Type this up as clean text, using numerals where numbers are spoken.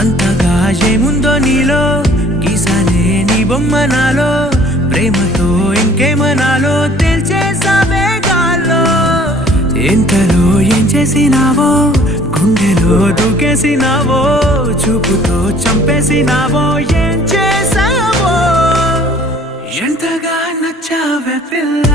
అంతగా ఏముందో నీలో గీసానే నీ బొమ్మ నాలో ప్రేమతో ఇంకేమనాలో తెలిచేసావే గాల్లో ఎంతలో ఏం చేసినావో గుండెలో దూకేసినావో చూపుతో చంపేసినావో ఏం చేసావో ఎంతగా నచ్చావే పిల్ల